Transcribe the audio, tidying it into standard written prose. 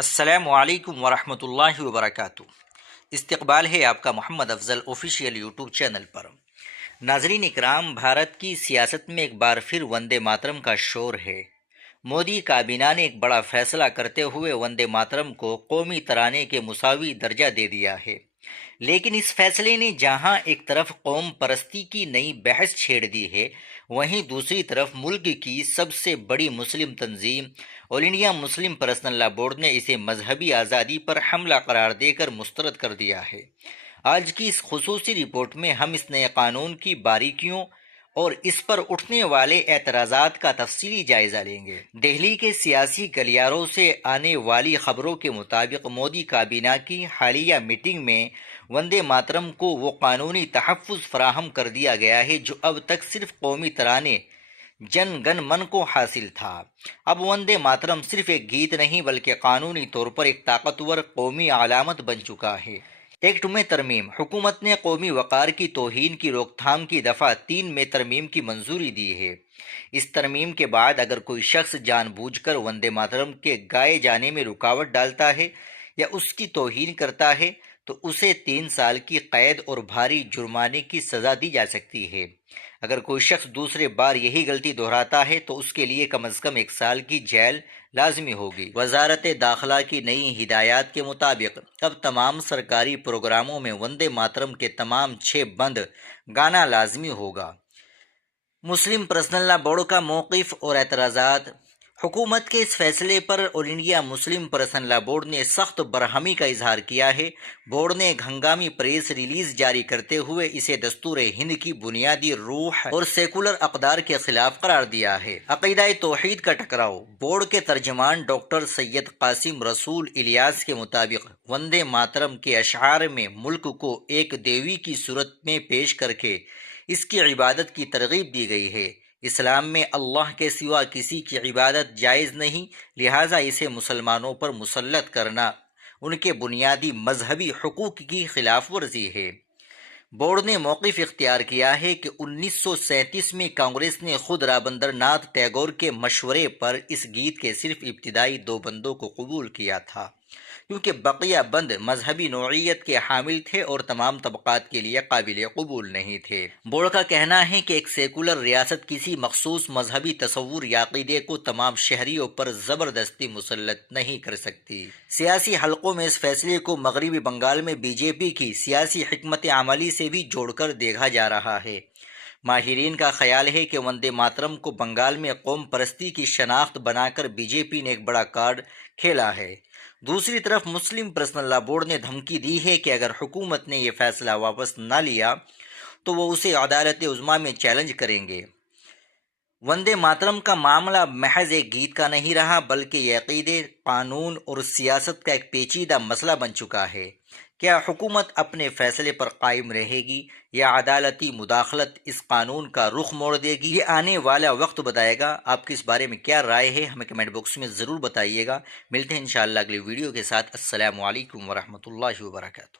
السلام علیکم ورحمۃ اللہ وبرکاتہ۔ استقبال ہے آپ کا محمد افضل آفیشیل یوٹیوب چینل پر۔ ناظرین اکرام، بھارت کی سیاست میں ایک بار پھر وندے ماترم کا شور ہے۔ مودی کابینہ نے ایک بڑا فیصلہ کرتے ہوئے وندے ماترم کو قومی ترانے کے مساوی درجہ دے دیا ہے، لیکن اس فیصلے نے جہاں ایک طرف قوم پرستی کی نئی بحث چھیڑ دی ہے، وہیں دوسری طرف ملک کی سب سے بڑی مسلم تنظیم آل انڈیا مسلم پرسنل لا بورڈ نے اسے مذہبی آزادی پر حملہ قرار دے کر مسترد کر دیا ہے۔ آج کی اس خصوصی رپورٹ میں ہم اس نئے قانون کی باریکیوں اور اس پر اٹھنے والے اعتراضات کا تفصیلی جائزہ لیں گے۔ دہلی کے سیاسی گلیاروں سے آنے والی خبروں کے مطابق مودی کابینہ کی حالیہ میٹنگ میں وندے ماترم کو وہ قانونی تحفظ فراہم کر دیا گیا ہے جو اب تک صرف قومی ترانے جن گن من کو حاصل تھا۔ اب وندے ماترم صرف ایک گیت نہیں بلکہ قانونی طور پر ایک طاقتور قومی علامت بن چکا ہے۔ ایکٹ میں ترمیم۔ حکومت نے قومی وقار کی توہین کی روک تھام کی دفعہ 3 میں ترمیم کی منظوری دی ہے۔ اس ترمیم کے بعد اگر کوئی شخص جان بوجھ کر وندے ماترم کے گائے جانے میں رکاوٹ ڈالتا ہے یا اس کی توہین کرتا ہے تو اسے 3 سال کی قید اور بھاری جرمانے کی سزا دی جا سکتی ہے۔ اگر کوئی شخص دوسرے بار یہی غلطی دہراتا ہے تو اس کے لیے کم از کم 1 سال کی جیل لازمی ہوگی۔ وزارت داخلہ کی نئی ہدایات کے مطابق اب تمام سرکاری پروگراموں میں وندے ماترم کے تمام 6 بند گانا لازمی ہوگا۔ مسلم پرسنل لا بورڈ کا موقف اور اعتراضات۔ حکومت کے اس فیصلے پر آل انڈیا مسلم پرسنل لا بورڈ نے سخت برہمی کا اظہار کیا ہے۔ بورڈ نے ایک ہنگامی پریس ریلیز جاری کرتے ہوئے اسے دستور ہند کی بنیادی روح اور سیکولر اقدار کے خلاف قرار دیا ہے۔ عقیدہ توحید کا ٹکراؤ۔ بورڈ کے ترجمان ڈاکٹر سید قاسم رسول الیاس کے مطابق وندے ماترم کے اشعار میں ملک کو ایک دیوی کی صورت میں پیش کر کے اس کی عبادت کی ترغیب دی گئی ہے۔ اسلام میں اللہ کے سوا کسی کی عبادت جائز نہیں، لہٰذا اسے مسلمانوں پر مسلط کرنا ان کے بنیادی مذہبی حقوق کی خلاف ورزی ہے۔ بورڈ نے موقف اختیار کیا ہے کہ 1937 میں کانگریس نے خود رابندر ناتھ ٹیگور کے مشورے پر اس گیت کے صرف ابتدائی 2 بندوں کو قبول کیا تھا، کیونکہ بقیہ بند مذہبی نوعیت کے حامل تھے اور تمام طبقات کے لیے قابل قبول نہیں تھے۔ بورڈ کا کہنا ہے کہ ایک سیکولر ریاست کسی مخصوص مذہبی تصور یا عقیدے کو تمام شہریوں پر زبردستی مسلط نہیں کر سکتی۔ سیاسی حلقوں میں اس فیصلے کو مغربی بنگال میں بی جے پی کی سیاسی حکمت عملی سے بھی جوڑ کر دیکھا جا رہا ہے۔ ماہرین کا خیال ہے کہ وندے ماترم کو بنگال میں قوم پرستی کی شناخت بنا کر بی جے پی نے ایک بڑا کارڈ کھیلا ہے۔ دوسری طرف مسلم پرسنل لا بورڈ نے دھمکی دی ہے کہ اگر حکومت نے یہ فیصلہ واپس نہ لیا تو وہ اسے عدالت عظمیٰ میں چیلنج کریں گے۔ وندے ماترم کا معاملہ محض ایک گیت کا نہیں رہا بلکہ یہ عقیدے، قانون اور سیاست کا ایک پیچیدہ مسئلہ بن چکا ہے۔ کیا حکومت اپنے فیصلے پر قائم رہے گی یا عدالتی مداخلت اس قانون کا رخ موڑ دے گی؟ یہ آنے والا وقت بتائے گا۔ آپ کی اس بارے میں کیا رائے ہے ہمیں کمنٹ باکس میں ضرور بتائیے گا۔ ملتے ہیں انشاءاللہ اگلی ویڈیو کے ساتھ۔ السلام علیکم ورحمۃ اللہ وبرکاتہ۔